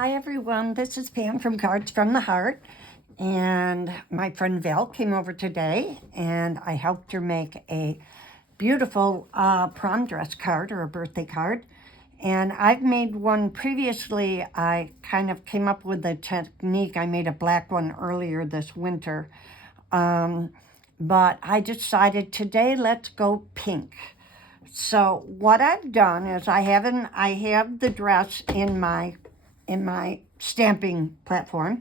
Hi everyone, this is Pam from Cards from the Heart, and my friend Val came over today and I helped her make a beautiful prom dress card or a birthday card. And I've made one previously. I kind of came up with the technique. I made a black one earlier this winter, but I decided today let's go pink. So what I've done is I have the dress in my stamping platform,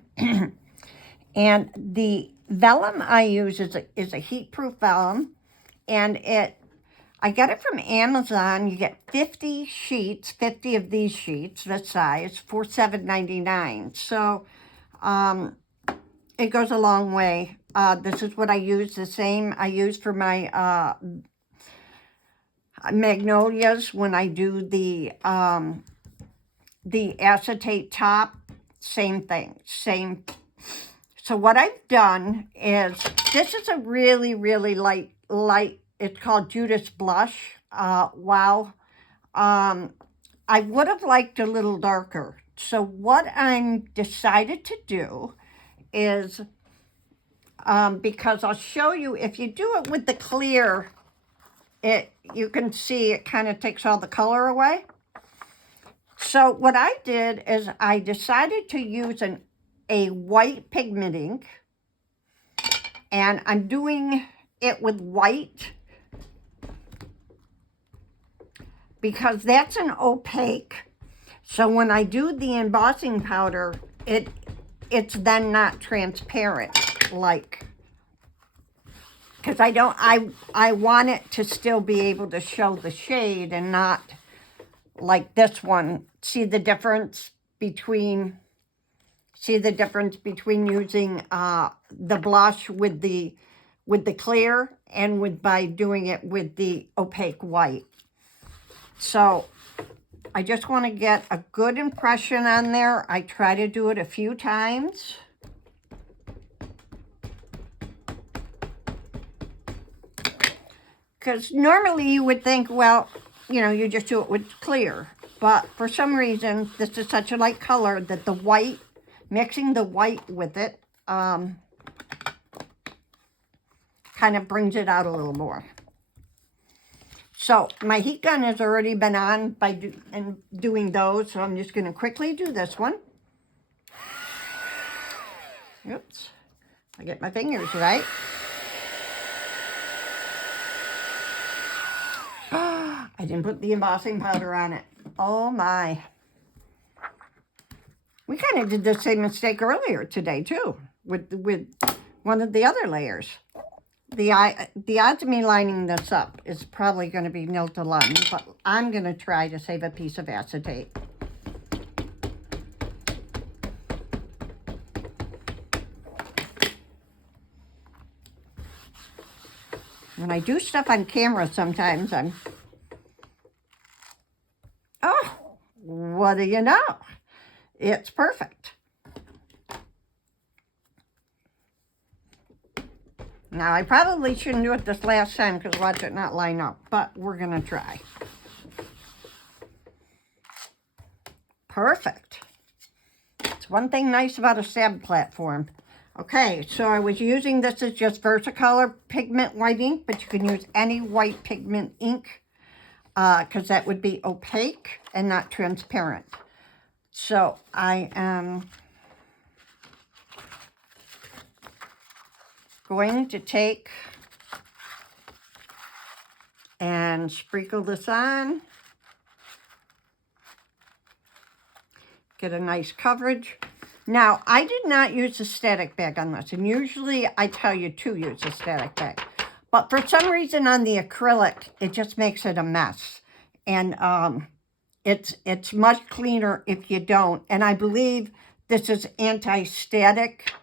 and the vellum I use is a heat-proof vellum, and I got it from Amazon. You get 50 sheets, 50 of these sheets, this size, for $7.99. So it goes a long way. This is what I use, the same I use for my magnolias when I do the acetate top. Same thing, same. So what I've done is, this is a really, really light, it's called Judas Blush. Wow. I would have liked a little darker. So what I'm decided to do is, because I'll show you, if you do it with the clear, you can see it kind of takes all the color away. So what I did is I decided to use a white pigment ink, and I'm doing it with white because that's an opaque. So when I do the embossing powder, it's then not transparent, like, because I want it to still be able to show the shade and not like this one. See the difference between using the blush with the clear and by doing it with the opaque white. So I just want to get a good impression on there. I try to do it a few times. Because normally you would think, well, you know, you just do it with clear. But for some reason, this is such a light color that the white, mixing the white with it, kind of brings it out a little more. So my heat gun has already been on by doing those, so I'm just going to quickly do this one. Oops, I get my fingers right. I didn't put the embossing powder on it. Oh my. We kind of did the same mistake earlier today too, with one of the other layers. The odds of me lining this up is probably going to be nil to one, but I'm going to try to save a piece of acetate. When I do stuff on camera, sometimes oh, what do you know? It's perfect. Now, I probably shouldn't do it this last time because watch it not line up, but we're going to try. Perfect. It's one thing nice about a stab platform. Okay, so I was using, this is just Versacolor pigment white ink, but you can use any white pigment ink because that would be opaque and not transparent. So I am going to take and sprinkle this on. Get a nice coverage. Now, I did not use a static bag on this, and usually I tell you to use a static bag. But for some reason on the acrylic, it just makes it a mess. And it's much cleaner if you don't. And I believe this is anti-static,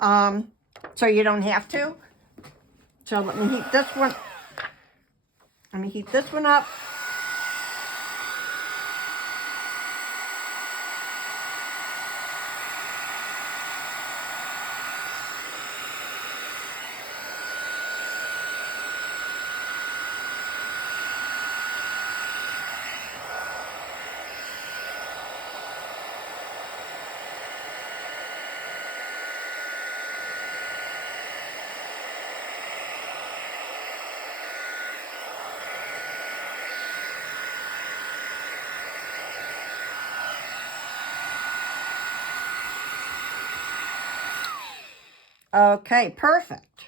so you don't have to. So let me heat this one. Let me heat this one up. Okay, perfect.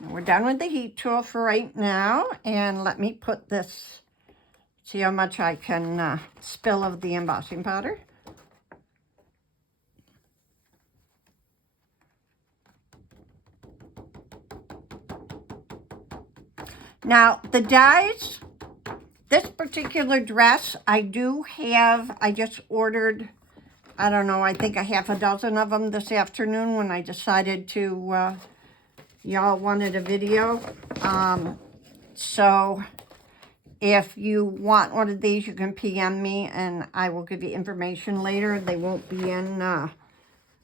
We're done with the heat tool for right now, and let me put this, see how much I can spill of the embossing powder. Now, the dies, this particular dress, I just ordered, I don't know, I think a half a dozen of them this afternoon when I decided to, y'all wanted a video. So if you want one of these, you can PM me and I will give you information later. They won't be in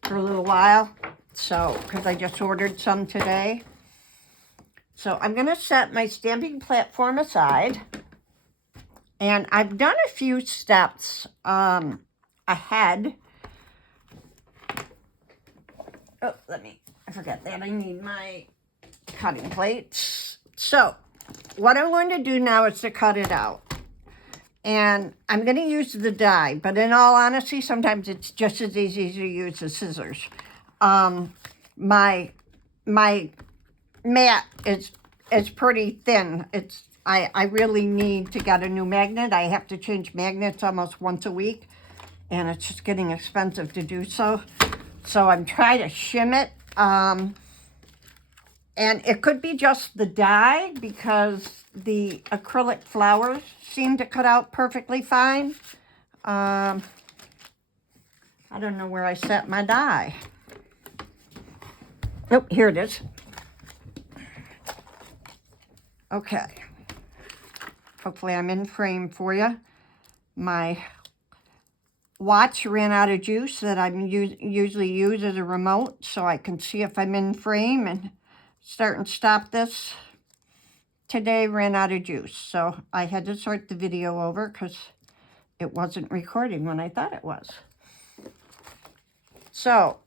for a little while. So, because I just ordered some today. So I'm going to set my stamping platform aside. And I've done a few steps ahead. Oh, I forgot that. I need my cutting plates. So, what I'm going to do now is to cut it out. And I'm going to use the die, but in all honesty, sometimes it's just as easy to use the scissors. My mat is pretty thin. I really need to get a new magnet. I have to change magnets almost once a week, and it's just getting expensive to do so. So I'm trying to shim it. And it could be just the die because the acrylic flowers seem to cut out perfectly fine. I don't know where I set my die. Oh, here it is. Okay. Hopefully I'm in frame for you. My watch ran out of juice that I usually use as a remote, so I can see if I'm in frame and start and stop this. Today ran out of juice, so I had to start the video over because it wasn't recording when I thought it was. So,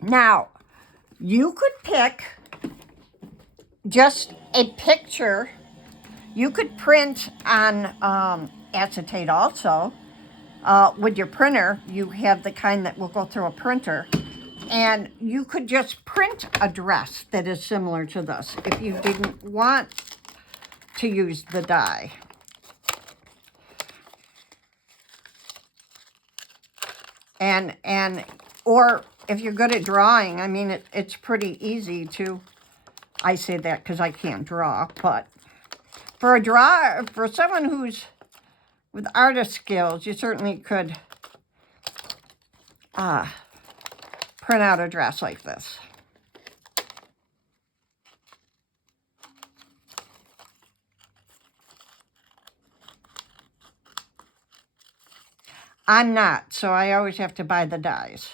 now, you could pick just a picture. You could print on acetate also. With your printer, you have the kind that will go through a printer. And you could just print a dress that is similar to this if you didn't want to use the die. Or if you're good at drawing, I mean, it's pretty easy to, I say that because I can't draw, but for someone who's with artist skills, you certainly could print out a dress like this. I'm not, so I always have to buy the dies.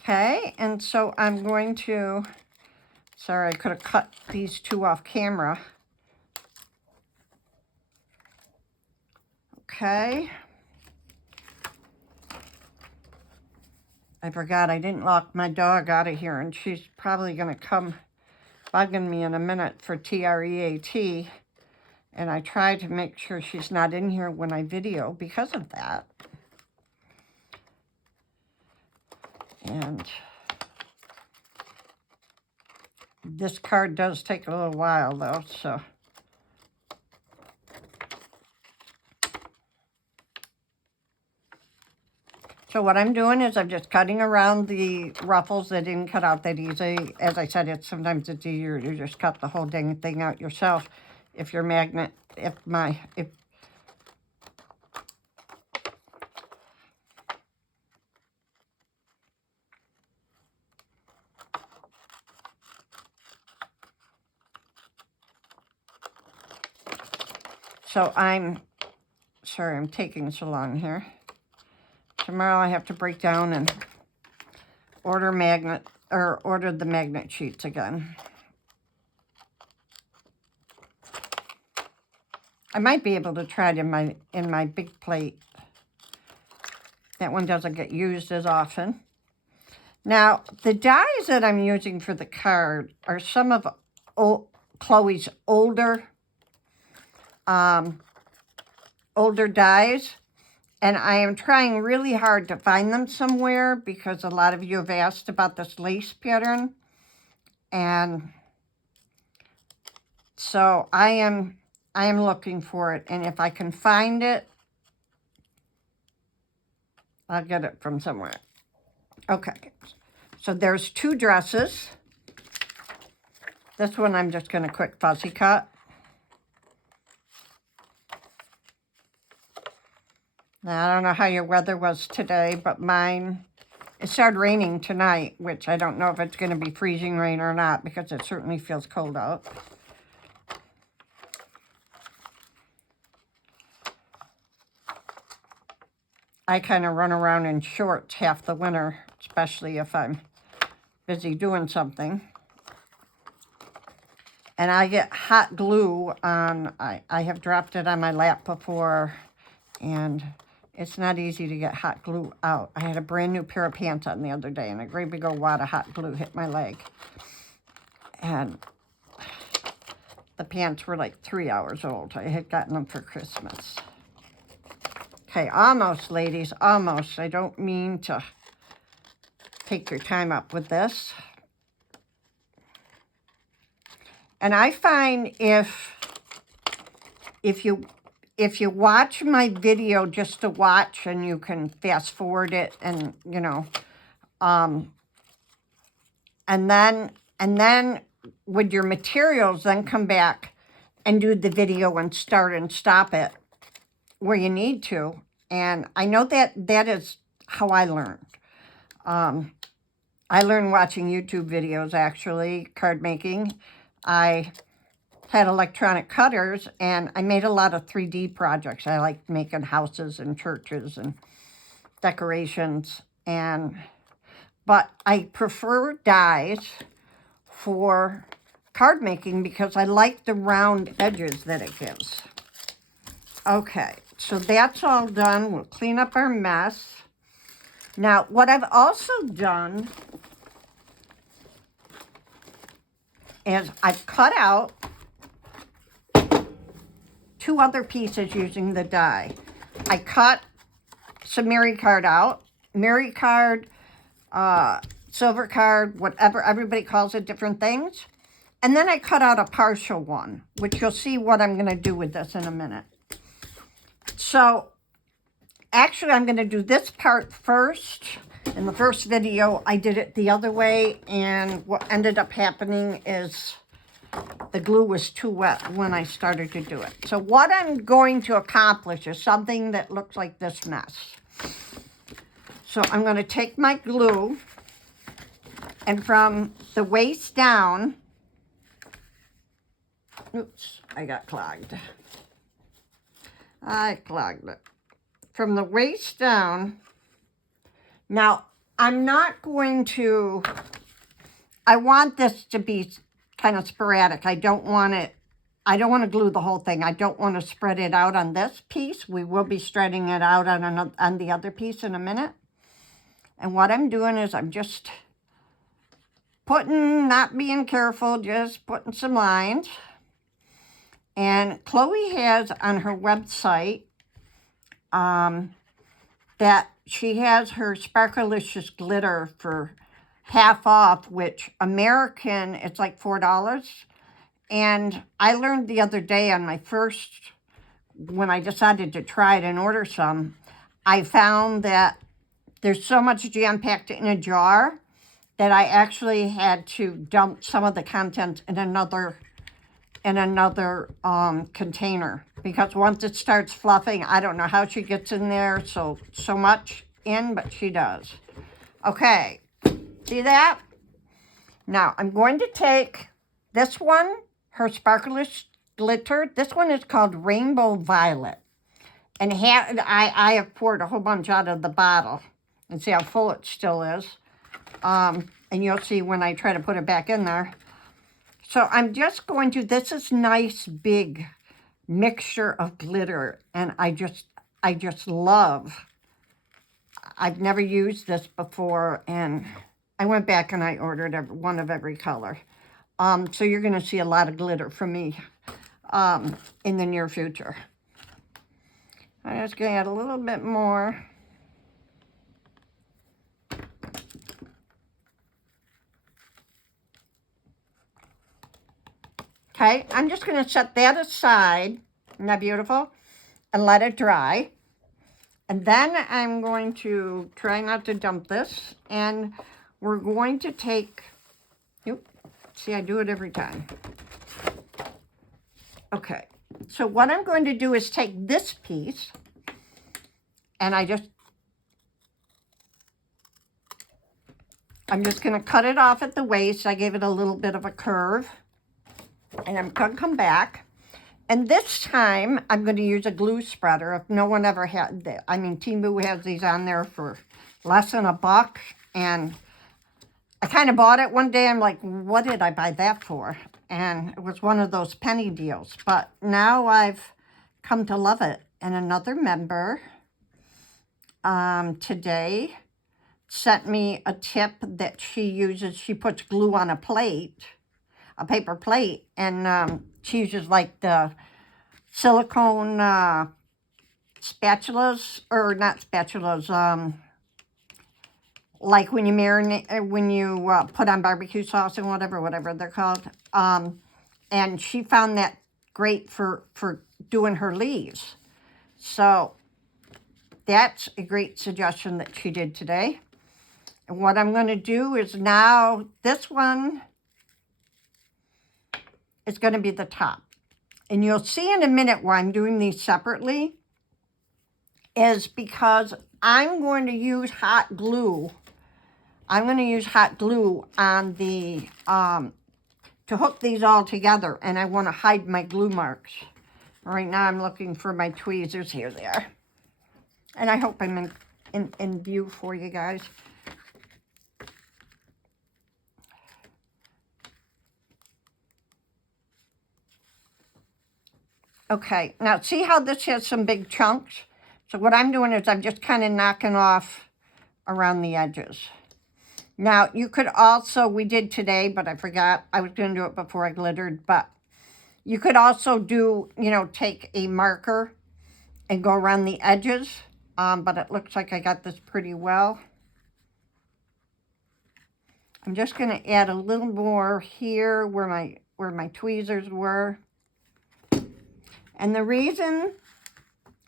Okay, and so I'm going to, sorry, I could have cut these two off camera. Okay. I forgot I didn't lock my dog out of here, and she's probably going to come bugging me in a minute for TREAT. And I try to make sure she's not in here when I video because of that. And this card does take a little while, though, so. So what I'm doing is I'm just cutting around the ruffles that didn't cut out that easy. As I said, sometimes it's easier to just cut the whole dang thing out yourself if your magnet, So sorry I'm taking so long here. Tomorrow I have to break down and order the magnet sheets again. I might be able to try it in my big plate. That one doesn't get used as often. Now, the dies that I'm using for the card are some of Chloe's older older dies, and I am trying really hard to find them somewhere because a lot of you have asked about this lace pattern. And so I am looking for it, and if I can find it, I'll get it from somewhere. Okay, so there's 2 dresses. This one I'm just going to quick fussy cut. Now, I don't know how your weather was today, but mine, it started raining tonight, which I don't know if it's going to be freezing rain or not because it certainly feels cold out. I kind of run around in shorts half the winter, especially if I'm busy doing something. And I get hot glue on, I have dropped it on my lap before, and it's not easy to get hot glue out. I had a brand new pair of pants on the other day, and a great big old wad of hot glue hit my leg. And the pants were like 3 hours old. I had gotten them for Christmas. Okay, almost, ladies, almost. I don't mean to take your time up with this. And I find if you watch my video just to watch, and you can fast forward it, and you know, and then with your materials, then come back and do the video and start and stop it where you need to. And I know that is how I learned. I learned watching YouTube videos, actually, card making. I had electronic cutters, and I made a lot of 3D projects. I like making houses and churches and decorations, but I prefer dies for card making because I like the round edges that it gives. Okay, so that's all done. We'll clean up our mess. Now, what I've also done is I've cut out 2 other pieces using the die. I cut some Mary card out. Mary card, silver card, whatever, everybody calls it different things. And then I cut out a partial one, which you'll see what I'm going to do with this in a minute. So, actually, I'm going to do this part first. In the first video, I did it the other way, and what ended up happening is the glue was too wet when I started to do it. So what I'm going to accomplish is something that looks like this mess. So I'm going to take my glue, and from the waist down, oops, I got clogged. I clogged it. From the waist down, now I'm not going to, I want this to be kind of sporadic. I don't want to glue the whole thing. I don't want to spread it out on this piece. We will be spreading it out on the other piece in a minute. And what I'm doing is I'm just putting, not being careful, just putting some lines. And Chloe has on her website that she has her Sparkalicious glitter for half off, which American, it's like $4. And I learned the other day on my first, when I decided to try it and order some, I found that there's so much jam-packed in a jar that I actually had to dump some of the contents in another container, because once it starts fluffing, I don't know how she gets in there so much in, but she does. Okay, see that? Now I'm going to take this one, her Sparklish glitter. This one is called Rainbow Violet, and I have poured a whole bunch out of the bottle, and see how full it still is. And you'll see when I try to put it back in there. So I'm just going to, this is nice big mixture of glitter, and I just love, I've never used this before, and I went back and I ordered one of every color. So you're going to see a lot of glitter from me in the near future. I'm just going to add a little bit more. Okay, I'm just going to set that aside. Isn't that beautiful? And let it dry. And then I'm going to try not to dump this. And we're going to take, see, I do it every time. Okay, so what I'm going to do is take this piece, and I'm just going to cut it off at the waist. I gave it a little bit of a curve. And I'm going to come back. And this time, I'm going to use a glue spreader. If no one ever had that, I mean, Temu has these on there for less than $1. And I kind of bought it one day. I'm like, what did I buy that for? And it was one of those penny deals. But now I've come to love it. And another member today sent me a tip that she uses. She puts glue on a plate, a paper plate, and she uses like the silicone spatulas, or not spatulas, like when you marinate, when you put on barbecue sauce and whatever they're called. And she found that great for doing her leaves. So that's a great suggestion that she did today. And what I'm going to do is now, this one is going to be the top. And you'll see in a minute why I'm doing these separately, is because I'm going to use hot glue. I'm going to use hot glue on the, to hook these all together. And I want to hide my glue marks. Right now I'm looking for my tweezers. Here they are. And I hope I'm in view for you guys. Okay, now see how this has some big chunks? So what I'm doing is I'm just kind of knocking off around the edges. Now, you could also, we did today, but I forgot. I was going to do it before I glittered, but you could also do, take a marker and go around the edges. But it looks like I got this pretty well. I'm just going to add a little more here where my tweezers were. And the reason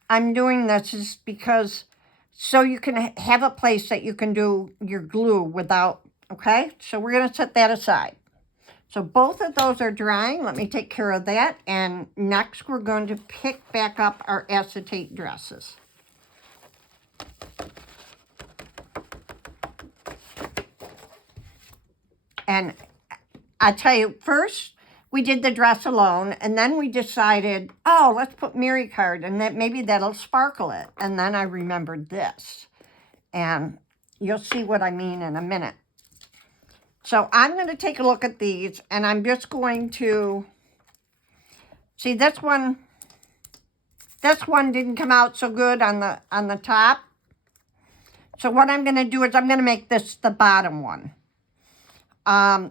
I'm doing this is because so you can have a place that you can do your glue without, okay? So we're going to set that aside. So both of those are drying. Let me take care of that. And next we're going to pick back up our acetate dresses. And I tell you, first we did the dress alone, and then we decided, oh, let's put Mary Card, and that maybe that'll sparkle it. And then I remembered this, and you'll see what I mean in a minute. So I'm going to take a look at these, and I'm just going to see this one. This one didn't come out so good on the top. So what I'm going to do is I'm going to make this the bottom one.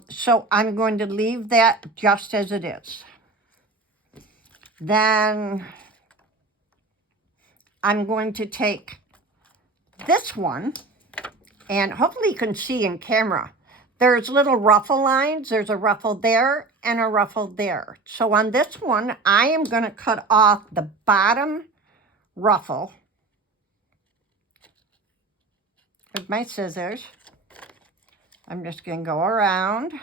So I'm going to leave that just as it is. Then I'm going to take this one, and hopefully you can see in camera. There's little ruffle lines. There's a ruffle there and a ruffle there. So on this one, I am going to cut off the bottom ruffle with my scissors. I'm just going to go around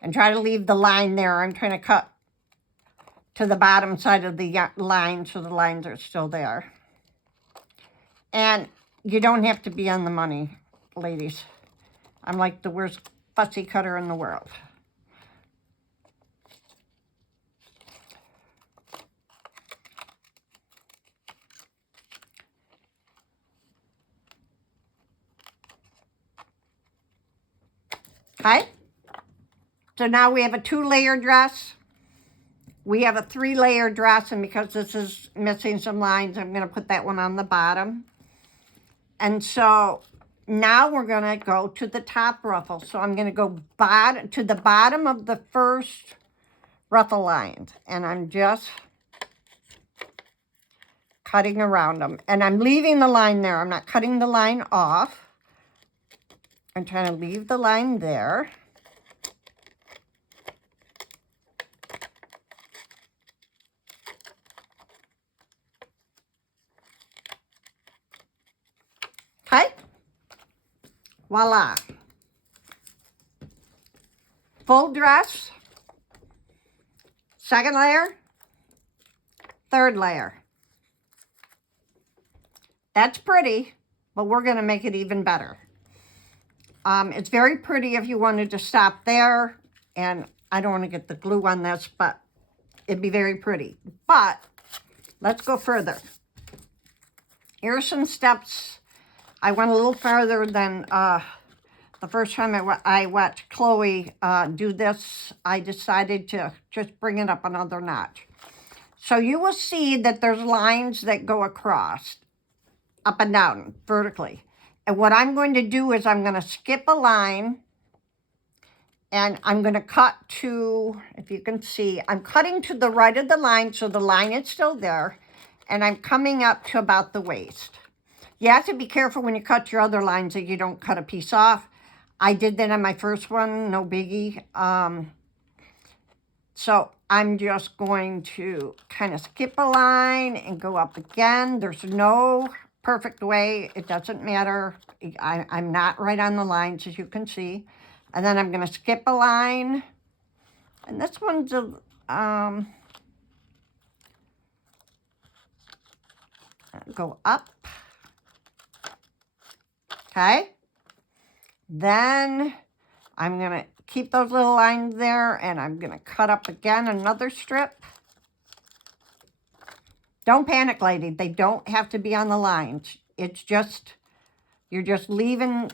and try to leave the line there. I'm trying to cut to the bottom side of the line so the lines are still there. And you don't have to be on the money, ladies. I'm like the worst fussy cutter in the world. Okay, so now we have a 2-layer dress. We have a 3-layer dress, and because this is missing some lines, I'm going to put that one on the bottom. And so now we're going to go to the top ruffle. So I'm going to go to the bottom of the first ruffle lines, and I'm just cutting around them. And I'm leaving the line there. I'm not cutting the line off. I'm trying to leave the line there. Okay. Voila. Full dress. Second layer. Third layer. That's pretty, but we're going to make it even better. It's very pretty if you wanted to stop there, and I don't want to get the glue on this, but it'd be very pretty. But let's go further. Here are some steps. I went a little farther than the first time I watched Chloe do this. I decided to just bring it up another notch. So you will see that there's lines that go across, up and down, vertically. And what I'm going to do is I'm going to skip a line, and I'm going to cut to, if you can see, I'm cutting to the right of the line, so the line is still there, and I'm coming up to about the waist. You have to be careful when you cut your other lines that you don't cut a piece off. I did that on my first one, no biggie. So I'm just going to kind of skip a line and go up again. There's no perfect way. It doesn't matter. I'm not right on the lines, as you can see. And then I'm going to skip a line. And this one's a... go up. Okay. Then I'm going to keep those little lines there, and I'm going to cut up again another strip. Don't panic, lady. They don't have to be on the lines. It's just, you're just leaving,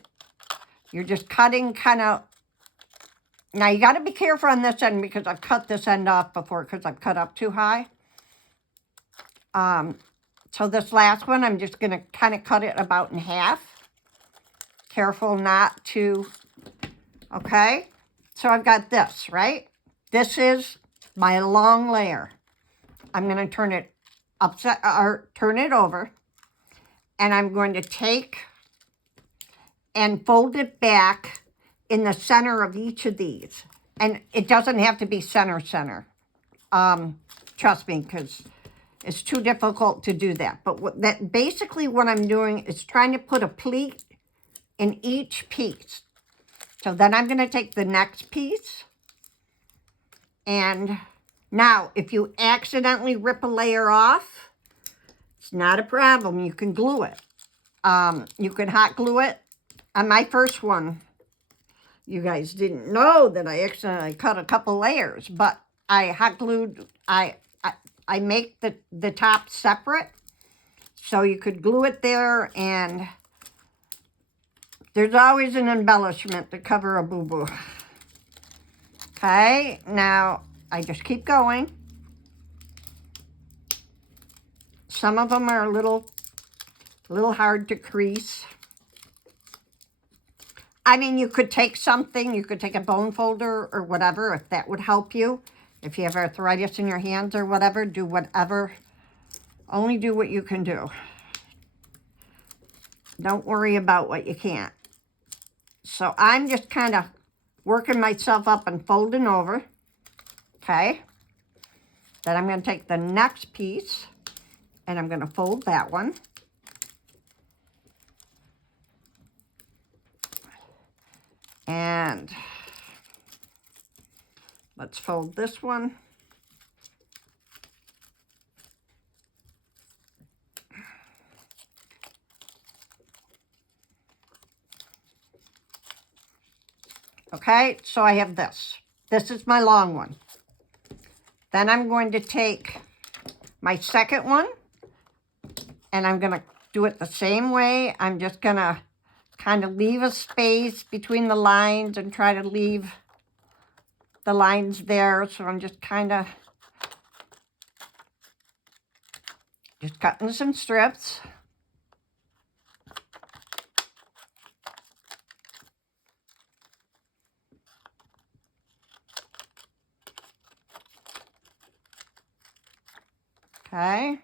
you're just cutting kind of. Now, you got to be careful on this end because I've cut this end off before because I've cut up too high. So this last one, I'm just going to kind of cut it about in half. Careful not to, okay? So I've got this, right? This is my long layer. I'm going to turn it upside, or turn it over, and I'm going to take and fold it back in the center of each of these. And it doesn't have to be center. Trust me, because it's too difficult to do that. But basically what I'm doing is trying to put a pleat in each piece. So then I'm going to take the next piece, and now if you accidentally rip a layer off, it's not a problem. You can glue it. You can hot glue it. On my first one, you guys didn't know that I accidentally cut a couple layers, but I hot glued, I make the top separate, so you could glue it there, and there's always an embellishment to cover a boo-boo. Okay, now I just keep going. Some of them are a little hard to crease. I mean, you could take something, you could take a bone folder or whatever, if that would help you. If you have arthritis in your hands or whatever, do whatever. Only do what you can do. Don't worry about what you can't. So I'm just kind of working myself up and folding over. Okay. Then I'm going to take the next piece, and I'm going to fold that one. And let's fold this one. Okay, so I have this. This is my long one. Then I'm going to take my second one, and I'm going to do it the same way. I'm just going to kind of leave a space between the lines and try to leave the lines there. So I'm just kind of just cutting some strips. Okay.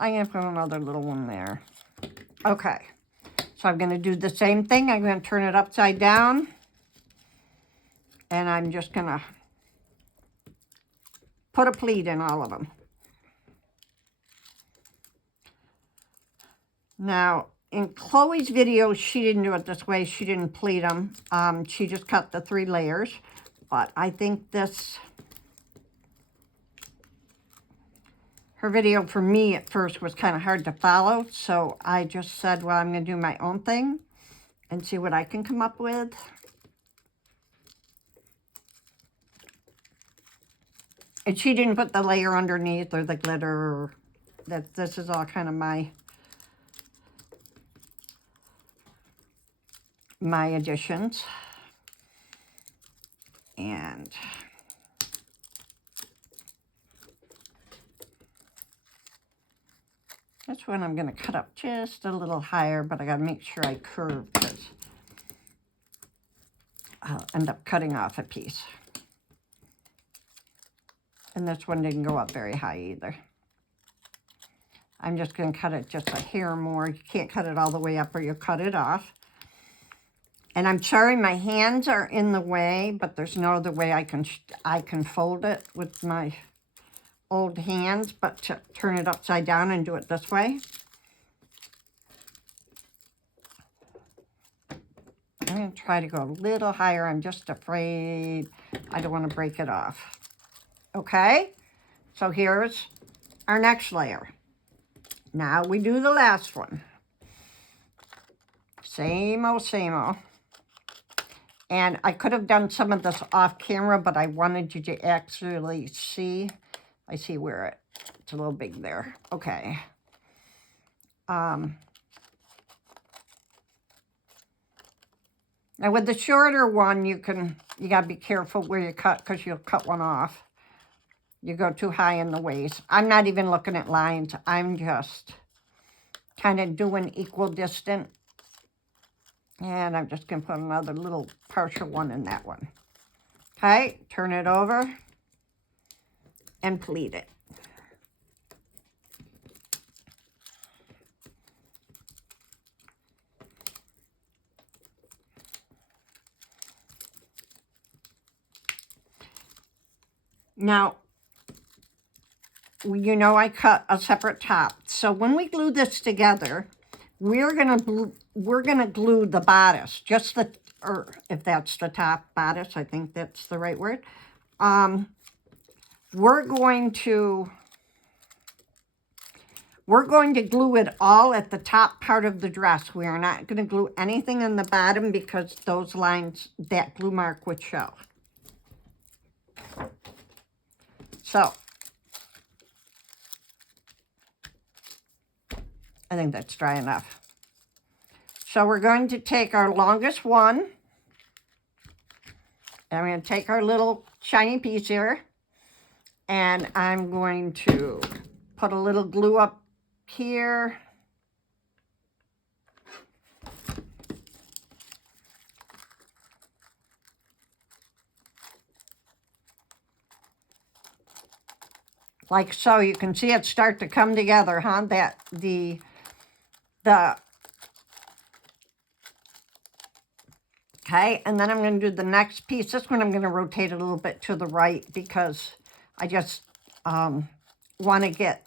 I'm going to put another little one there. Okay. So I'm going to do the same thing. I'm going to turn it upside down. And I'm just going to put a pleat in all of them. Now, in Chloe's video, she didn't do it this way. She didn't pleat them. She just cut the 3 layers. But I think this... Her video for me at first was kind of hard to follow. So I just said, well, I'm going to do my own thing and see what I can come up with. And she didn't put the layer underneath or the glitter. Or that. This is all kind of my additions. And this one I'm going to cut up just a little higher, but I got to make sure I curve because I'll end up cutting off a piece. And this one didn't go up very high either. I'm just going to cut it just a hair more. You can't cut it all the way up or you'll cut it off. And I'm sorry my hands are in the way, but there's no other way I can fold it with my old hands, but to turn it upside down and do it this way. I'm going to try to go a little higher. I'm just afraid I don't want to break it off. Okay, so here's our next layer. Now we do the last one. Same old, same old. And I could have done some of this off camera, but I wanted you to actually see. I see where it's a little big there. Okay. Now with the shorter one, you gotta be careful where you cut because you'll cut one off. You go too high in the waist. I'm not even looking at lines. I'm just kind of doing equal distance. And I'm just going to put another little partial one in that one. Okay, turn it over and pleat it. Now, you know I cut a separate top. So when we glue this together, we're gonna glue the bodice, just the, or if that's the top bodice, I think that's the right word. We're going to glue it all at the top part of the dress. We are not going to glue anything in the bottom because those lines, that glue mark would show. So, I think that's dry enough. So we're going to take our longest one, and I'm going to take our little shiny piece here, and I'm going to put a little glue up here. Like so. You can see it start to come together, huh? That okay, and then I'm going to do the next piece. This one I'm going to rotate a little bit to the right because I just want to get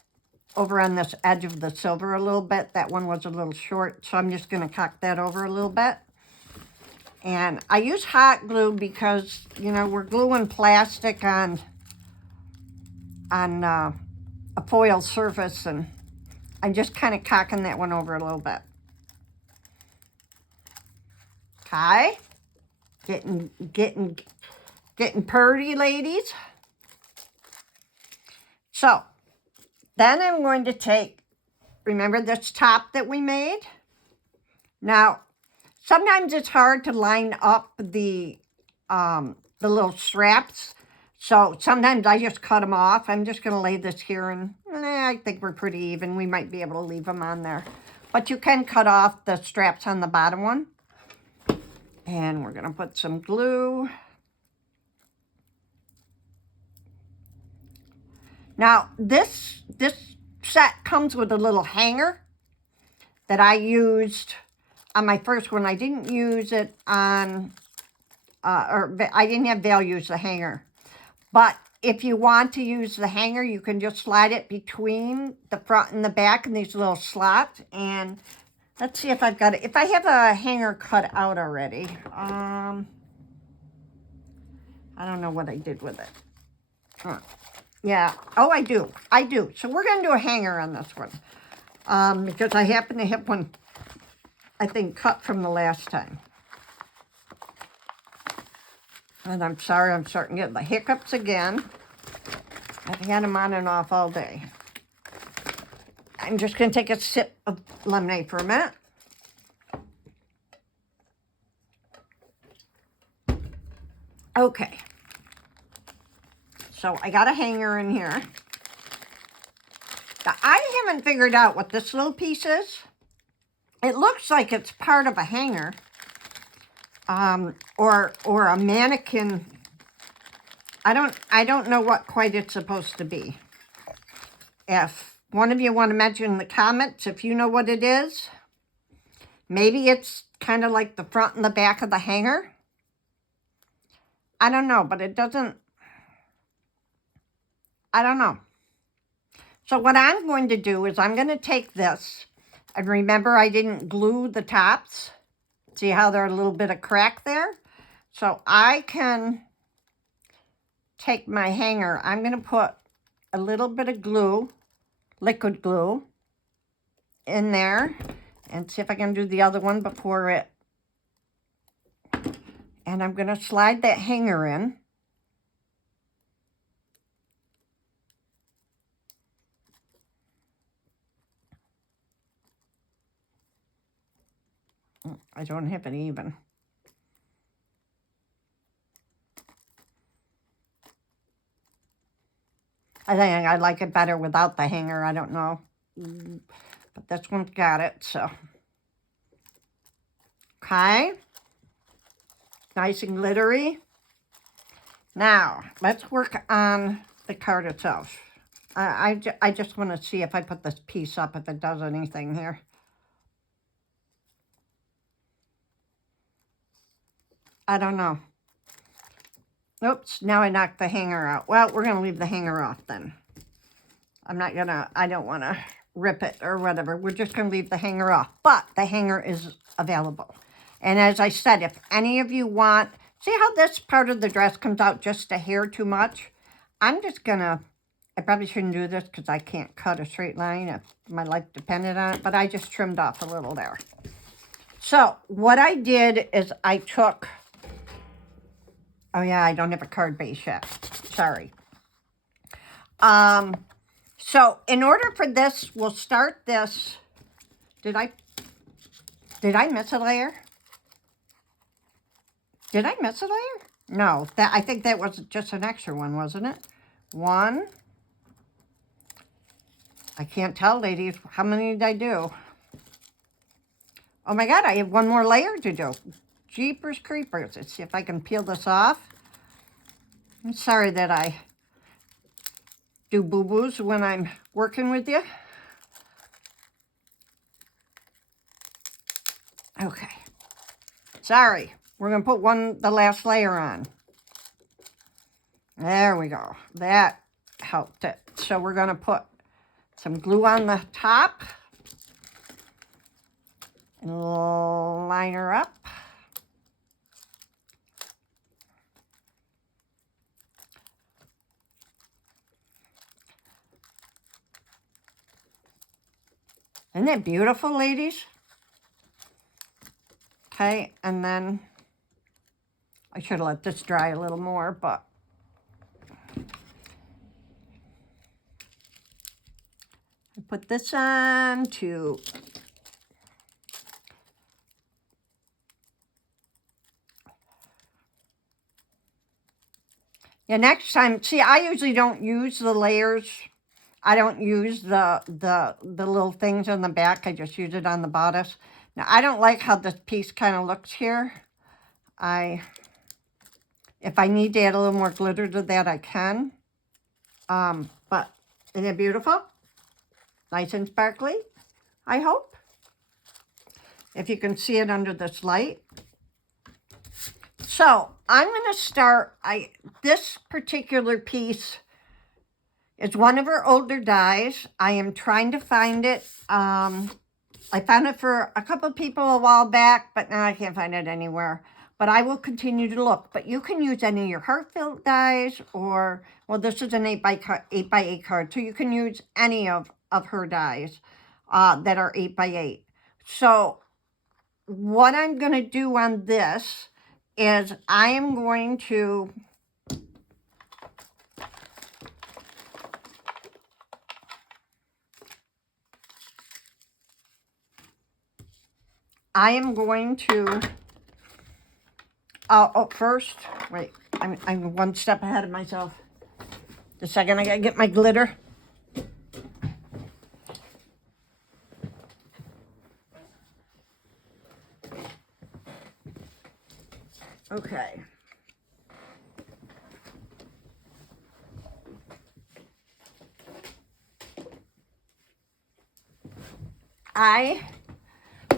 over on this edge of the silver a little bit. That one was a little short, so I'm just going to cock that over a little bit. And I use hot glue because, you know, we're gluing plastic on a foil surface, and I'm just kind of cocking that one over a little bit. Okay, getting purty, ladies. So then I'm going to take, remember this top that we made? Now, sometimes it's hard to line up the little straps. So sometimes I just cut them off. I'm just going to lay this here, and I think we're pretty even. We might be able to leave them on there. But you can cut off the straps on the bottom one. And we're going to put some glue. Now, this set comes with a little hanger that I used on my first one. I didn't use it on, or I didn't have Val use the hanger. But if you want to use the hanger, you can just slide it between the front and the back in these little slots. And let's see if I've got it. If I have a hanger cut out already. I don't know what I did with it. Yeah. Oh, I do. I do. So we're going to do a hanger on this one. Because I happen to have one, I think, cut from the last time. And I'm sorry, I'm starting to get the hiccups again. I've had them on and off all day. I'm just going to take a sip of lemonade for a minute. Okay. So I got a hanger in here. Now, I haven't figured out what this little piece is. It looks like it's part of a hanger. Or a mannequin. I don't know what quite it's supposed to be. If one of you want to mention in the comments if you know what it is. Maybe it's kind of like the front and the back of the hanger. I don't know, but it doesn't. I don't know. So what I'm going to do is I'm going to take this. And remember, I didn't glue the tops. See how there's a little bit of crack there? So I can take my hanger. I'm going to put a little bit of glue, liquid glue, in there. And see if I can do the other one before it. And I'm going to slide that hanger in. I don't have it even. I think I like it better without the hanger. I don't know. But this one's got it, so. Okay. Nice and glittery. Now, let's work on the card itself. I just want to see if I put this piece up, if it does anything here. I don't know. Oops, now I knocked the hanger out. Well, we're going to leave the hanger off then. I don't want to rip it or whatever. We're just going to leave the hanger off. But the hanger is available. And as I said, if any of you want, see how this part of the dress comes out just a hair too much? I'm just going to, I probably shouldn't do this because I can't cut a straight line if my life depended on it. But I just trimmed off a little there. So what I did is I took... Oh, yeah, I don't have a card base yet. Sorry. So in order for this, we'll start this. Did I miss a layer? Did I miss a layer? No, I think that was just an extra one, wasn't it? One. I can't tell, ladies. How many did I do? Oh, my God, I have one more layer to do. Jeepers creepers. Let's see if I can peel this off. I'm sorry that I do boo-boos when I'm working with you. Okay. Sorry. We're going to put the last layer on. There we go. That helped it. So we're going to put some glue on the top. And line her up. Isn't that beautiful, ladies? Okay, and then I should have let this dry a little more, but I put this on to next time, see, I usually don't use the layers. I don't use the little things on the back. I just use it on the bodice. Now, I don't like how this piece kind of looks here. If I need to add a little more glitter to that, I can. But isn't it beautiful? Nice and sparkly, I hope. If you can see it under this light. So I'm going to start, this particular piece is one of her older dies. I am trying to find it. I found it for a couple of people a while back, but now I can't find it anywhere. But I will continue to look. But you can use any of your heart-filled dies, or, well, this is an 8x8 card, so you can use any of her dies that are 8x8. So what I'm going to do on this is I am going to first, wait, I'm one step ahead of myself. The second I gotta get my glitter. Okay.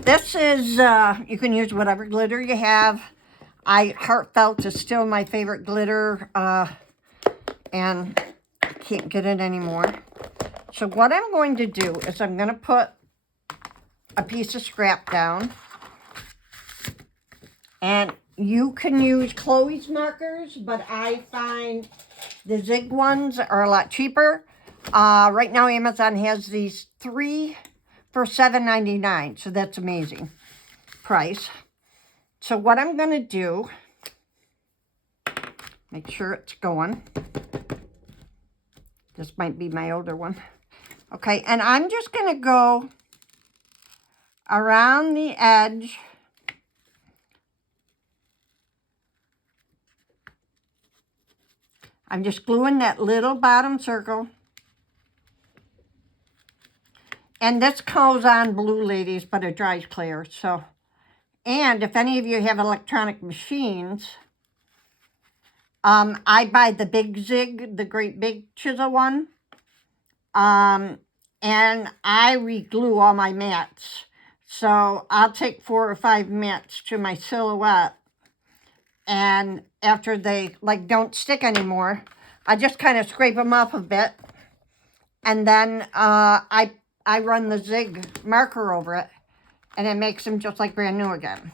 This is, you can use whatever glitter you have. Heartfelt is still my favorite glitter, and I can't get it anymore. So what I'm going to do is I'm going to put a piece of scrap down. And you can use Chloe's markers, but I find the Zig ones are a lot cheaper. Right now Amazon has these 3 for $7.99, so that's amazing price. So what I'm going to do, make sure it's going. This might be my older one. Okay, and I'm just going to go around the edge. I'm just gluing that little bottom circle. And this goes on blue, ladies, but it dries clear. So, and if any of you have electronic machines, I buy the big Zig, the great big chisel one. And I re-glue all my mats. So I'll take 4 or 5 mats to my silhouette. And after they don't stick anymore, I just kind of scrape them off a bit. And then I run the Zig marker over it, and it makes them just like brand new again.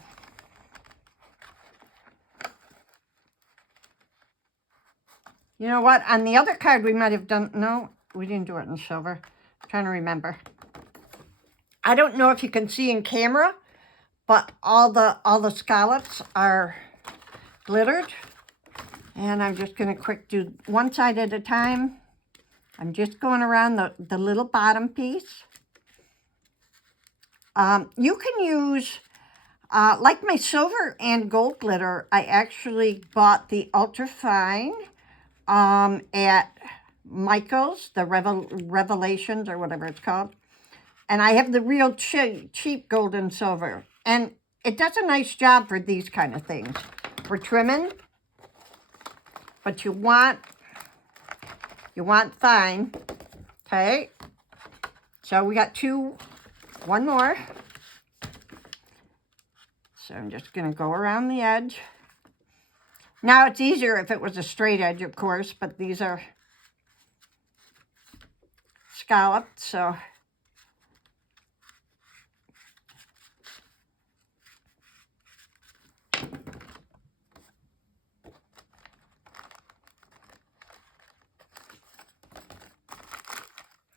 You know what? On the other card we might have done, no, we didn't do it in silver. I'm trying to remember. I don't know if you can see in camera, but all the scallops are glittered. And I'm just going to quick do one side at a time. I'm just going around the little bottom piece. You can use, like my silver and gold glitter, I actually bought the ultra fine at Michael's, the Revelations or whatever it's called. And I have the real cheap gold and silver. And it does a nice job for these kind of things. For trimming. But you want fine. Okay. So we got one more. So I'm just going to go around the edge. Now it's easier if it was a straight edge, of course, but these are scalloped, so.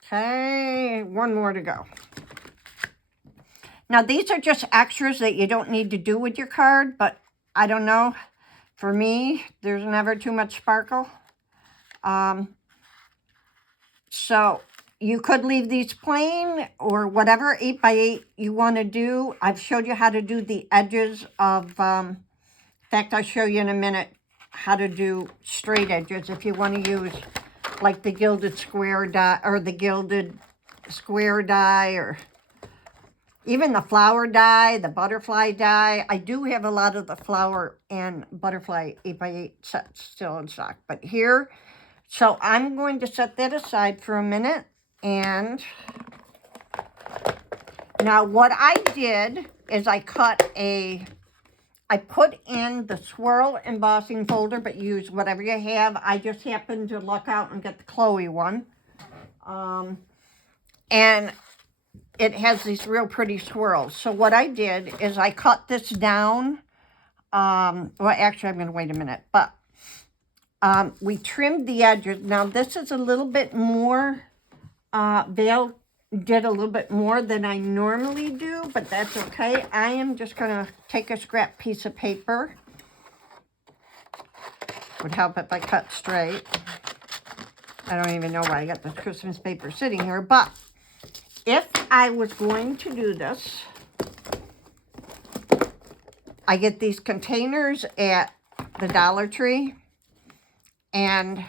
Okay, one more to go. Now, these are just extras that you don't need to do with your card, but I don't know. For me, there's never too much sparkle. So you could leave these plain or whatever 8x8 you want to do. I've showed you how to do the edges of, in fact, I'll show you in a minute how to do straight edges if you want to use like the gilded square die or the gilded square die or even the flower die, the butterfly die. I do have a lot of the flower and butterfly 8x8 sets still in stock. But here, so I'm going to set that aside for a minute. And Now, what I did is I put in the swirl embossing folder, but use whatever you have. I just happened to luck out and get the Chloe one. And it has these real pretty swirls. So what I did is I cut this down. Well, actually, I'm going to wait a minute. But we trimmed the edges. Now, this is a little bit more, Val did a little bit more than I normally do, but that's okay. I am just going to take a scrap piece of paper. Would help if I cut straight. I don't even know why I got this Christmas paper sitting here, but if I was going to do this, I get these containers at the Dollar Tree, and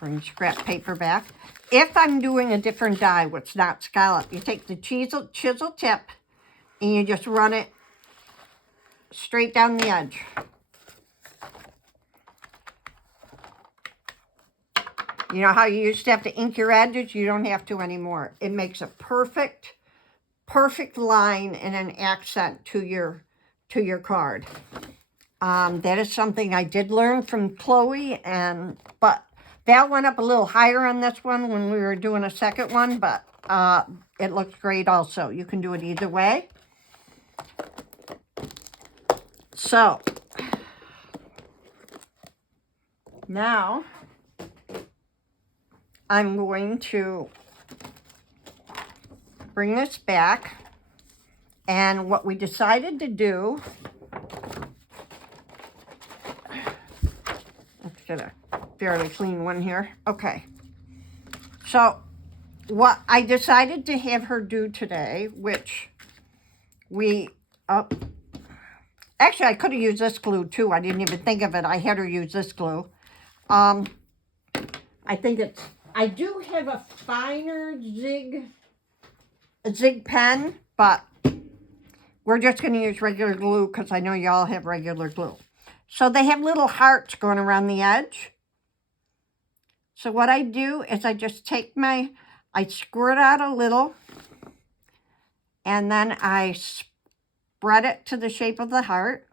bring scrap paper back. If I'm doing a different die, which not scallop, you take the chisel tip and you just run it straight down the edge. You know how you used to have to ink your edges? You don't have to anymore. It makes a perfect line and an accent to your card. That is something I did learn from Chloe, but Val went up a little higher on this one when we were doing a second one, but it looks great also. You can do it either way. So, now I'm going to bring this back, and what we decided to do, let's get a fairly clean one here. Okay, so what I decided to have her do today, which actually I could have used this glue too. I didn't even think of it. I had her use this glue. I do have a finer zig pen, but we're just going to use regular glue because I know y'all have regular glue. So they have little hearts going around the edge. So what I do is I just take I squirt out a little, and then I spread it to the shape of the heart.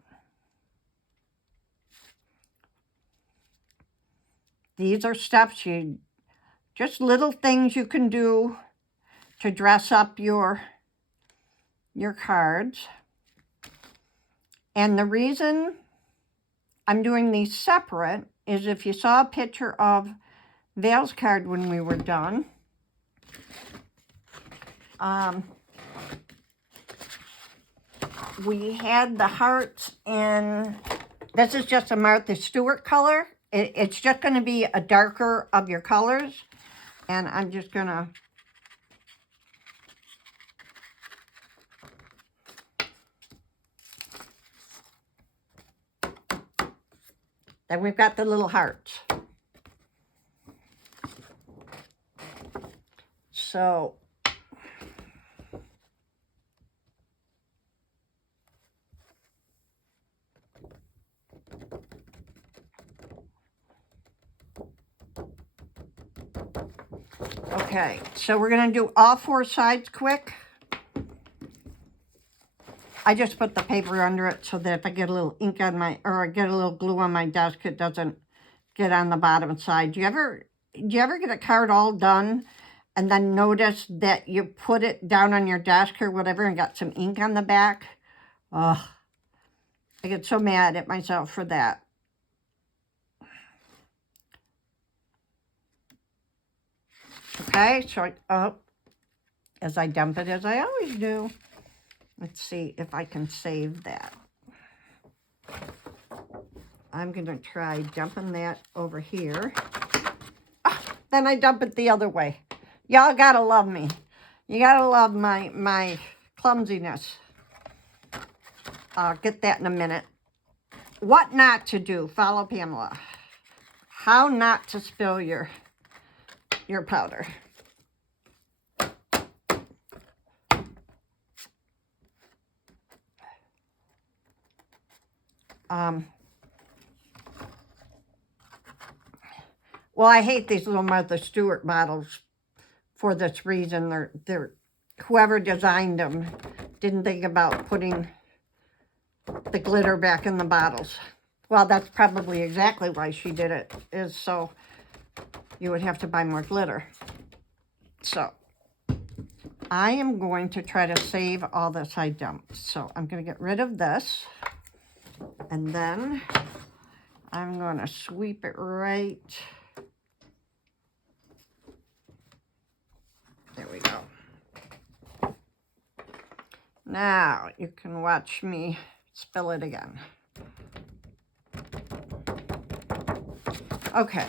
These are steps, just little things you can do to dress up your cards. And the reason I'm doing these separate is if you saw a picture of Val's card when we were done, we had the hearts in, this is just a Martha Stewart color. It's just going to be a darker of your colors. And I'm just going to then we've got the little hearts. So okay, so we're going to do all four sides quick. I just put the paper under it so that if I get a little ink on or I get a little glue on my desk, it doesn't get on the bottom side. Do you ever get a card all done and then notice that you put it down on your desk or whatever and got some ink on the back? Ugh, I get so mad at myself for that. Okay, so as I dump it, as I always do. Let's see if I can save that. I'm going to try dumping that over here. Then I dump it the other way. Y'all got to love me. You got to love my clumsiness. I'll get that in a minute. What not to do. Follow Pamela. How not to spill your powder. Well, I hate these little Martha Stewart bottles for this reason. They're whoever designed them didn't think about putting the glitter back in the bottles. Well, that's probably exactly why she did it, is so you would have to buy more glitter. So I am going to try to save all this I dumped. So I'm going to get rid of this. And then I'm going to sweep it right. There we go. Now you can watch me spill it again. Okay.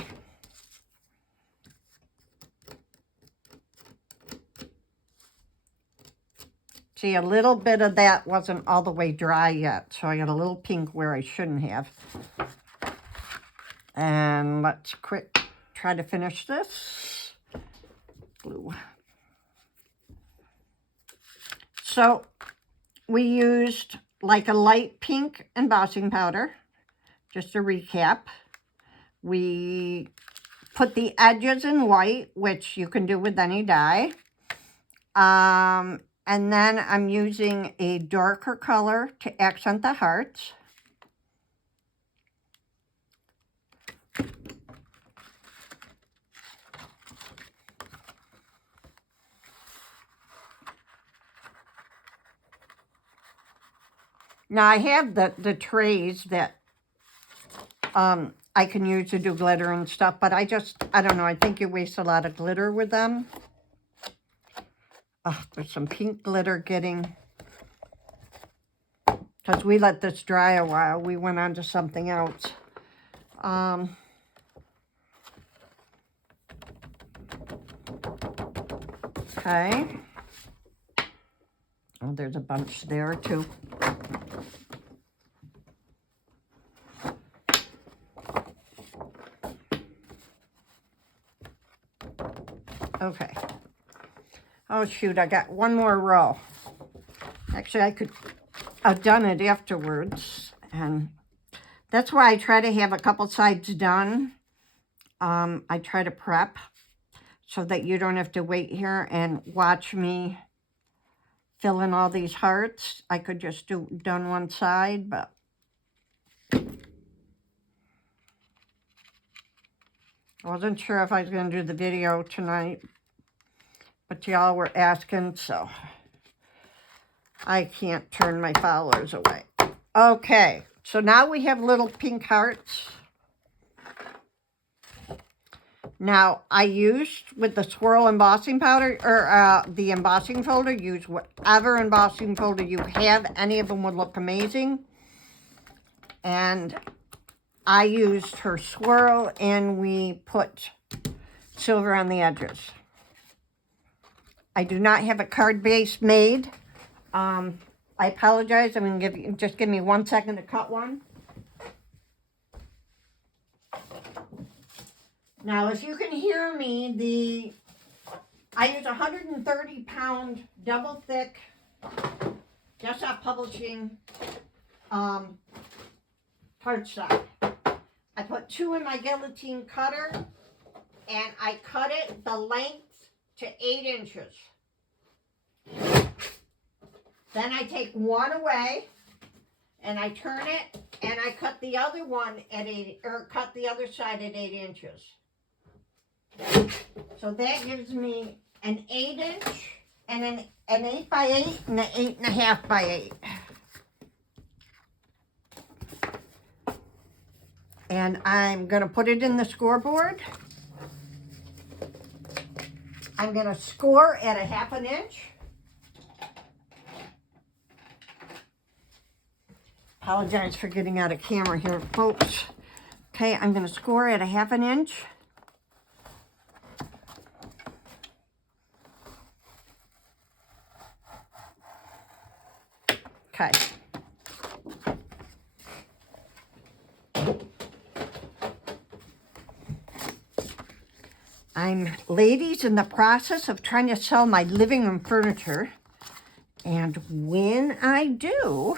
See, a little bit of that wasn't all the way dry yet, so I got a little pink where I shouldn't have. And let's quick try to finish this. Glue. So we used like a light pink embossing powder, just to recap. We put the edges in white, which you can do with any dye. And then I'm using a darker color to accent the hearts. Now I have the trays that I can use to do glitter and stuff, but I don't know, I think you waste a lot of glitter with them. Oh, there's some pink glitter getting, because we let this dry a while. We went on to something else. Okay. Oh, there's a bunch there too. Okay. Oh, shoot, I got one more row. Actually, I could have done it afterwards. And that's why I try to have a couple sides done. I try to prep so that you don't have to wait here and watch me fill in all these hearts. I could just done one side, but I wasn't sure if I was going to do the video tonight. But y'all were asking, so I can't turn my followers away. Okay, so now we have little pink hearts. Now, I used with the swirl embossing powder, or the embossing folder, use whatever embossing folder you have. Any of them would look amazing. And I used her swirl, and we put silver on the edges. I do not have a card base made. I apologize. I'm going to give you, just give me 1 second to cut one. Now, as you can hear me, I use 130-pound double thick Desktop Publishing cardstock. I put 2 in my guillotine cutter, and I cut it the length to 8 inches. Then I take one away and I turn it and I cut the other one at 8, or cut the other side at 8 inches. So that gives me an 8-inch and an 8 by 8 and an 8.5 by 8. And I'm gonna put it in the scoreboard. I'm going to score at a 1/2 inch. Apologize for getting out of camera here, folks. Okay, I'm going to score at a 1/2 inch. Okay. I'm, ladies, in the process of trying to sell my living room furniture. And when I do,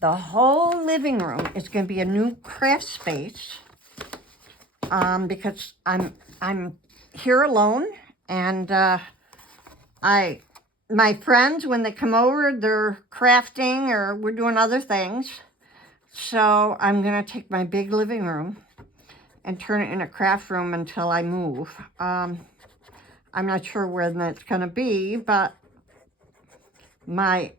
the whole living room is going to be a new craft space. because I'm here alone, and my friends, when they come over, they're crafting or we're doing other things. So I'm gonna take my big living room and turn it into a craft room until I move. I'm not sure where that's gonna be, but my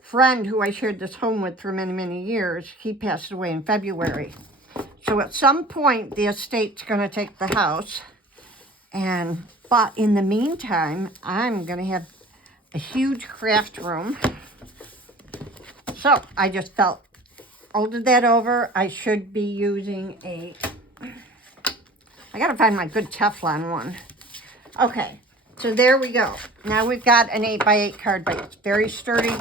friend who I shared this home with for many, many years, he passed away in February. So at some point, the estate's gonna take the house, but in the meantime, I'm gonna have a huge craft room. So I just folded that over. I should be using I gotta find my good Teflon one. Okay, so there we go. Now we've got an 8x8 card base. It's very sturdy.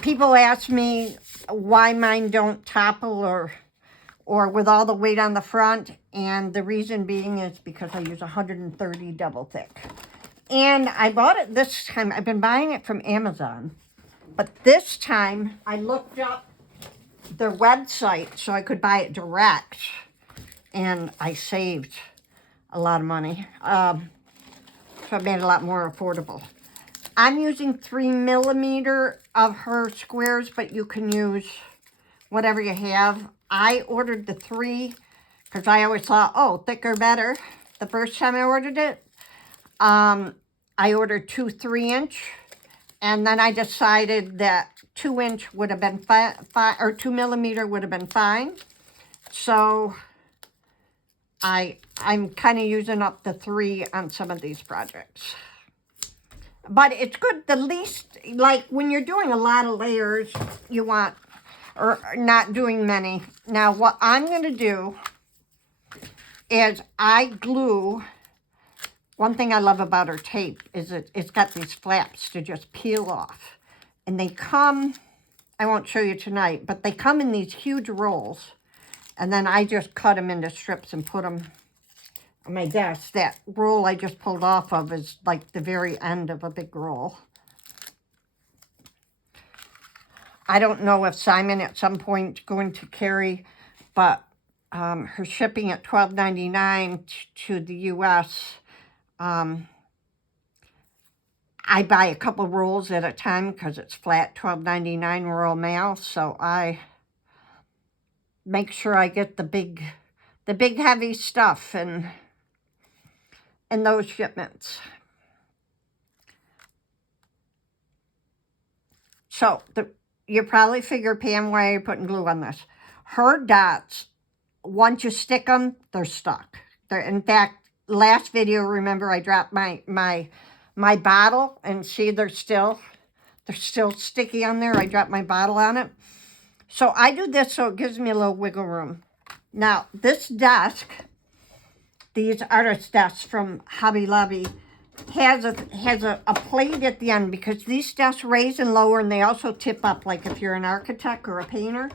People ask me why mine don't topple or with all the weight on the front, and the reason being is because I use 130 double thick. And I bought it this time. I've been buying it from Amazon, but this time I looked up their website so I could buy it direct, and I saved a lot of money. So it made it a lot more affordable. I'm using 3mm of her squares, but you can use whatever you have. I ordered the 3 because I always thought, oh, thicker better. The first time I ordered it, I ordered 2 3-inch, and then I decided that 2-inch would have been fine, or 2mm would have been fine. So I'm kind of using up the 3 on some of these projects. But it's good, the least, like when you're doing a lot of layers, you want, or not doing many. Now what I'm going to do is I glue, one thing I love about her tape is it's got these flaps to just peel off. And they come, I won't show you tonight, but they come in these huge rolls. And then I just cut them into strips and put them on my desk. That roll I just pulled off of is like the very end of a big roll. I don't know if Simon at some point is going to carry, but her shipping at $12.99 to the U.S., I buy a couple rolls at a time because it's flat $12.99 Royal Mail, so I make sure I get the big heavy stuff and those shipments. So you probably figure, Pam, why are you putting glue on this? Her dots, once you stick them, they're stuck. In fact, last video, remember I dropped my bottle, and see they're still sticky on there. I dropped my bottle on it. So I do this so it gives me a little wiggle room. Now, this desk, these artist desks from Hobby Lobby, has a plate at the end because these desks raise and lower, and they also tip up, like if you're an architect or a painter.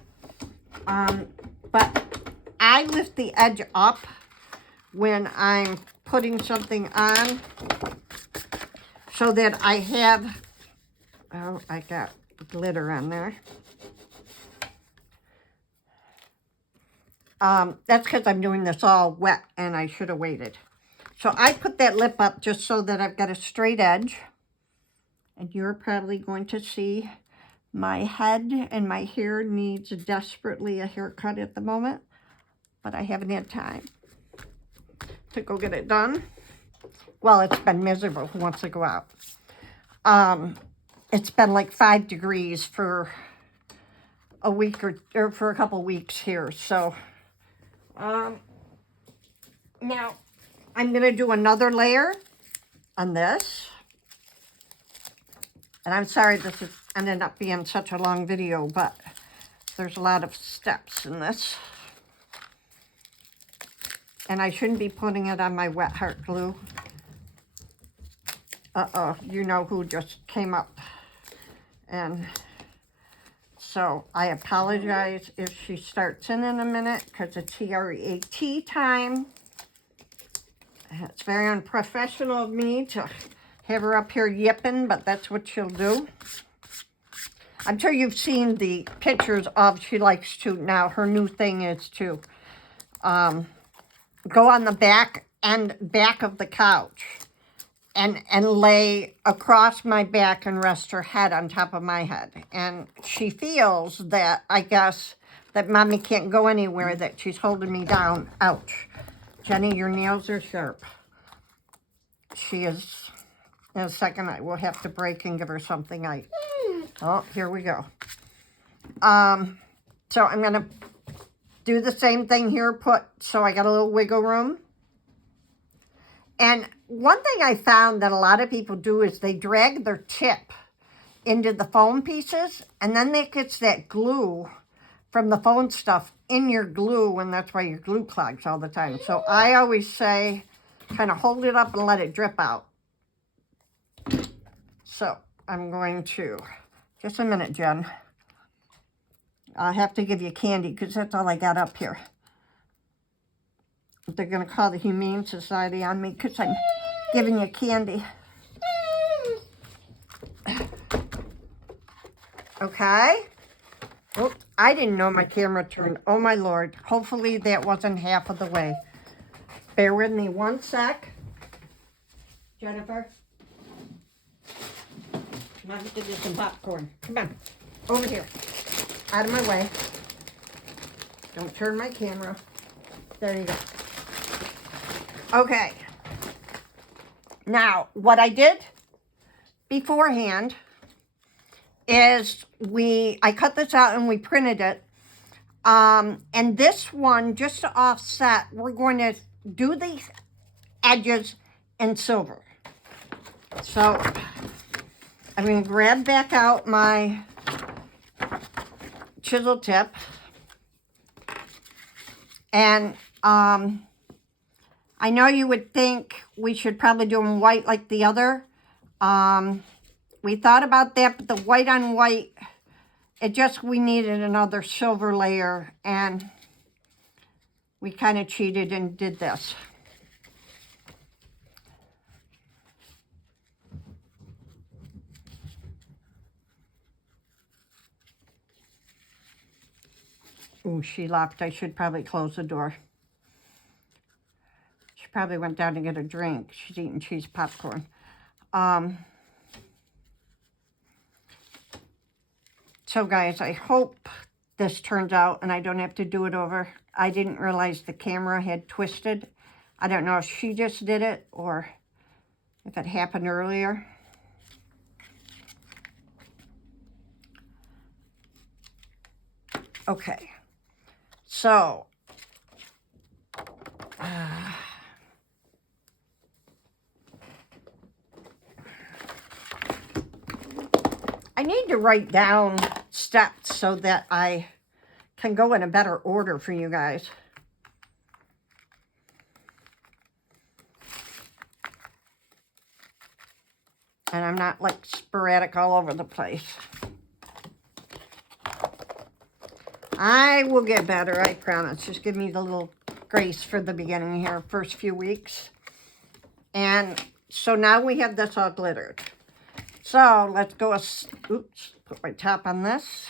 But I lift the edge up when I'm putting something on so that I have, oh, I got glitter on there. That's because I'm doing this all wet and I should have waited. So I put that lip up just so that I've got a straight edge. And you're probably going to see my head and my hair needs desperately a haircut at the moment. But I haven't had time to go get it done. Well, it's been miserable. Who wants to go out? It's been like 5 degrees for a week or for a couple weeks here. So now I'm going to do another layer on this. And I'm sorry this is ended up being such a long video, but there's a lot of steps in this. And I shouldn't be putting it on my wet heart glue. Uh-oh, you know who just came up. And so I apologize if she starts in a minute because it's REAT time. It's very unprofessional of me to have her up here yipping, but that's what she'll do. I'm sure you've seen the pictures of she likes to, now her new thing is to go on the back of the couch and lay across my back and rest her head on top of my head. And she feels that, I guess, that Mommy can't go anywhere, that she's holding me down. Ouch. Jenny, your nails are sharp. She is. In a second, I will have to break and give her something. Oh, here we go. So I'm going to do the same thing here. So I got a little wiggle room. And one thing I found that a lot of people do is they drag their tip into the foam pieces, and then that gets that glue from the foam stuff in your glue, and that's why your glue clogs all the time. So I always say, kind of hold it up and let it drip out. So I'm going to, just a minute, Jen. I'll have to give you candy because that's all I got up here. They're going to call the Humane Society on me because I'm giving you candy. Okay. Oh, I didn't know my camera turned. Oh, my Lord. Hopefully that wasn't half of the way. Bear with me one sec. Jennifer. Come on, give you some popcorn. Come on. Over here. Out of my way. Don't turn my camera. There you go. Okay. Now, what I did beforehand is I cut this out and we printed it. And this one, just to offset, we're going to do the edges in silver. So I'm going to grab back out my chisel tip. And I know you would think we should probably do them white like the other. We thought about that, but the white on white, we needed another silver layer, and we kind of cheated and did this. Ooh, she locked. I should probably close the door. She probably went down to get a drink. She's eating cheese popcorn. So guys, I hope this turns out and I don't have to do it over. I didn't realize the camera had twisted. I don't know if she just did it or if it happened earlier. Okay, so I need to write down steps so that I can go in a better order for you guys. And I'm not like sporadic all over the place. I will get better, I promise. Just give me the little grace for the beginning here, first few weeks. And so now we have this all glittered. So let's go, oops, put my top on this.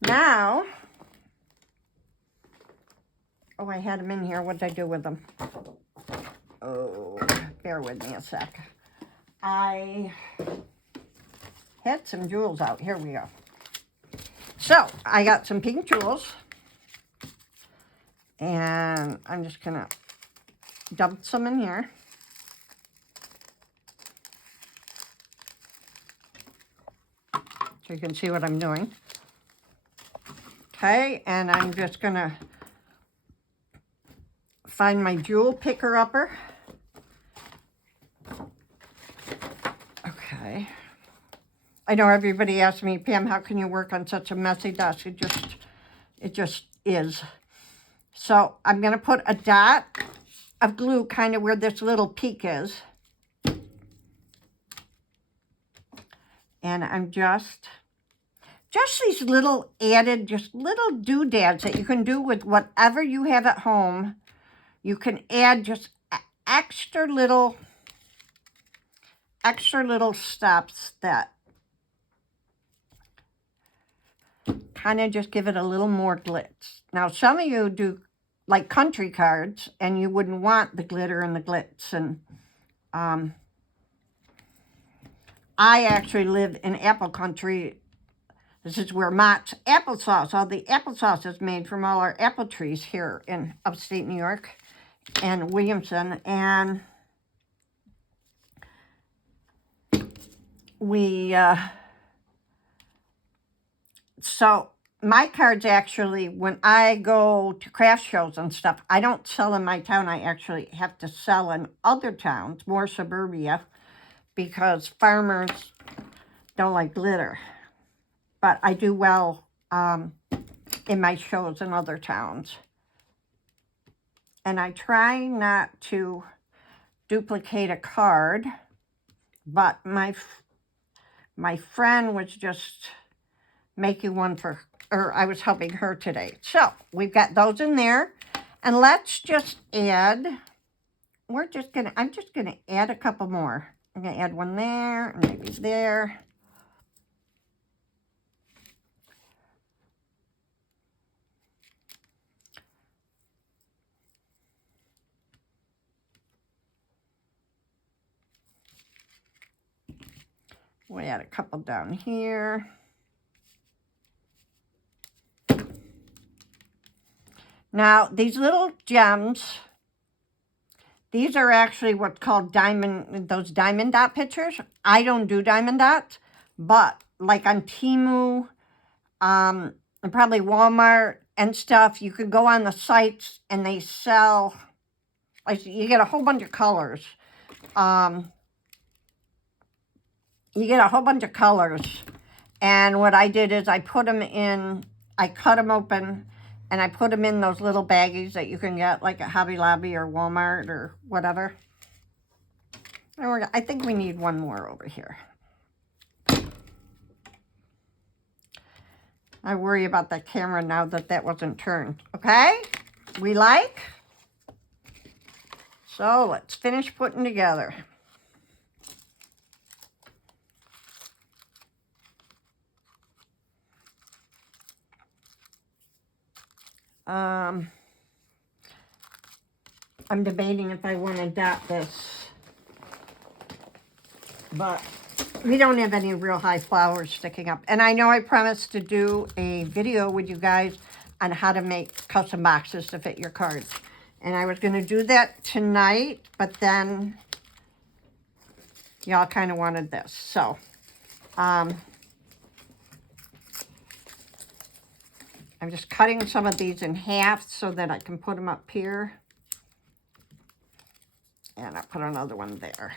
Now, oh, I had them in here. What did I do with them? Oh, bear with me a sec. I had some jewels out. Here we go. So, I got some pink jewels. And I'm just going to dump some in here. So you can see what I'm doing. Okay, and I'm just going to find my jewel picker-upper. Okay. I know everybody asks me, Pam, how can you work on such a messy desk? It just is. So I'm going to put a dot of glue kind of where this little peak is. And I'm just these little added, just little doodads that you can do with whatever you have at home. You can add just extra little steps that kind of just give it a little more glitz. Now, some of you do like country cards, and you wouldn't want the glitter and the glitz. And I actually live in apple country. This is where Mott's applesauce, all the applesauce is made from all our apple trees here in upstate New York and Williamson. And we, so my cards actually, when I go to craft shows and stuff, I don't sell in my town. I actually have to sell in other towns, more suburbia, because farmers don't like glitter. But I do well in my shows in other towns. And I try not to duplicate a card, but my friend was just making one for, or I was helping her today. So we've got those in there. And let's just add, I'm just gonna add a couple more. I'm gonna add one there, and maybe there. We'll add a couple down here. Now, these little gems, these are actually what's called those diamond dot pictures. I don't do diamond dots, but like on Temu, and probably Walmart and stuff, you could go on the sites and they sell, like, you get a whole bunch of colors. You get a whole bunch of colors. And what I did is I put them in, I cut them open, and I put them in those little baggies that you can get like at Hobby Lobby or Walmart or whatever. And I think we need one more over here. I worry about the camera now that wasn't turned. Okay? We like? So let's finish putting together. I'm debating if I want to dot this, but we don't have any real high flowers sticking up. And I know I promised to do a video with you guys on how to make custom boxes to fit your cards. And I was going to do that tonight, but then y'all kind of wanted this. So, I'm just cutting some of these in half so that I can put them up here. And I'll put another one there.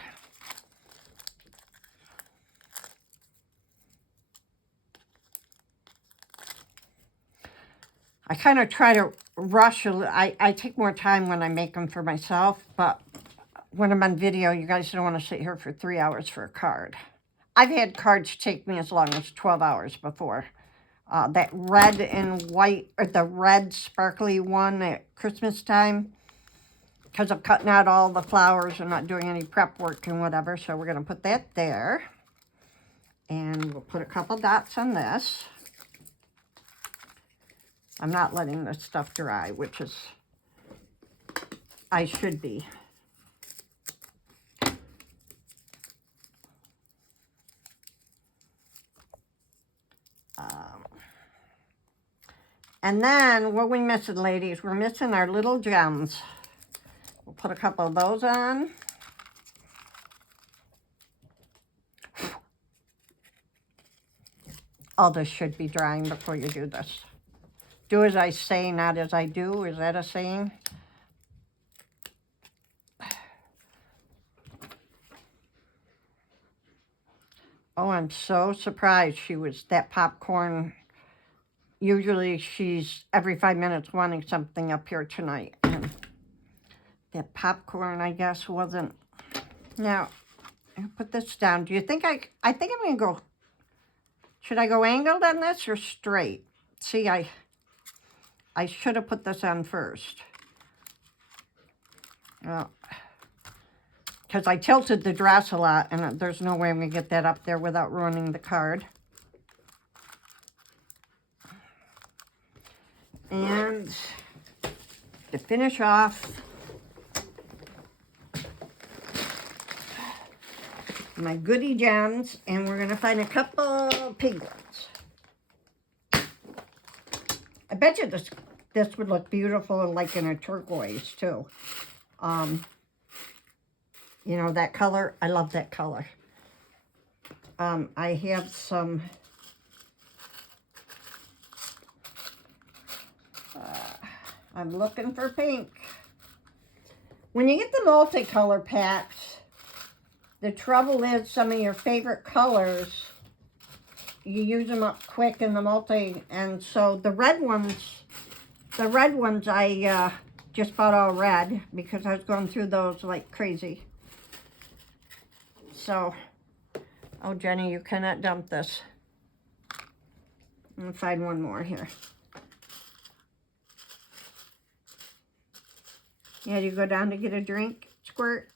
I kind of try to rush. I take more time when I make them for myself, but when I'm on video, you guys don't want to sit here for 3 hours for a card. I've had cards take me as long as 12 hours before. That red and white, or the red sparkly one at Christmas time, because I'm cutting out all the flowers and not doing any prep work and whatever. So we're going to put that there. And we'll put a couple dots on this. I'm not letting this stuff dry, which is, I should be. And then, what are we missing, ladies? We're missing our little gems. We'll put a couple of those on. All this should be drying before you do this. Do as I say, not as I do. Is that a saying? Oh, I'm so surprised she was that popcorn. Usually she's every 5 minutes wanting something up here tonight. And that popcorn, I guess, wasn't. Now, I'll put this down. Do you think I think I'm going to go, should I go angled on this or straight? See, I should have put this on first. Well, because I tilted the dress a lot, and there's no way I'm going to get that up there without ruining the card. And to finish off my goodie gems, and we're going to find a couple pink ones. I bet you this would look beautiful like in a turquoise too. You know, that color, I love that color. I have some I'm looking for pink. When you get the multicolor packs, the trouble is some of your favorite colors, you use them up quick in the multi, and so the red ones I just bought all red because I was going through those like crazy. So, oh Jenny, you cannot dump this. I'm gonna find one more here. Yeah, you go down to get a drink, squirt.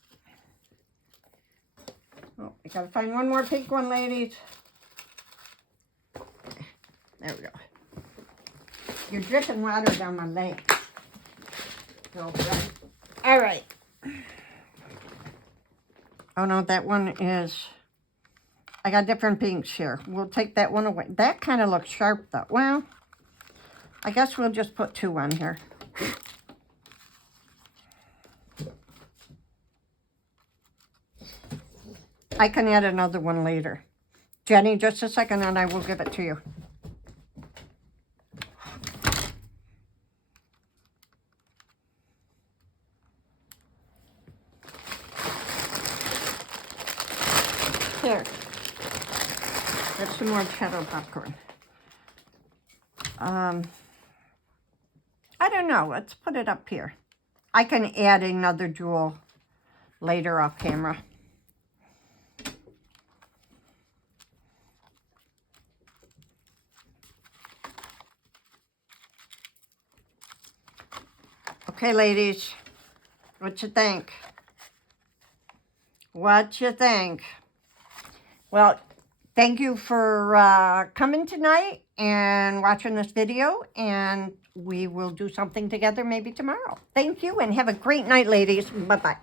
Oh, I gotta find one more pink one, ladies. There we go. You're dripping water down my leg. All right. Oh no, that one is, I got different pinks here. We'll take that one away. That kind of looks sharp though. Well, I guess we'll just put two on here. I can add another one later. Jenny, just a second and I will give it to you. Here. That's some more cheddar popcorn. I don't know. Let's put it up here. I can add another jewel later off camera. Okay, ladies, what you think? What you think? Well, thank you for coming tonight and watching this video, and we will do something together maybe tomorrow. Thank you, and have a great night, ladies. Bye-bye.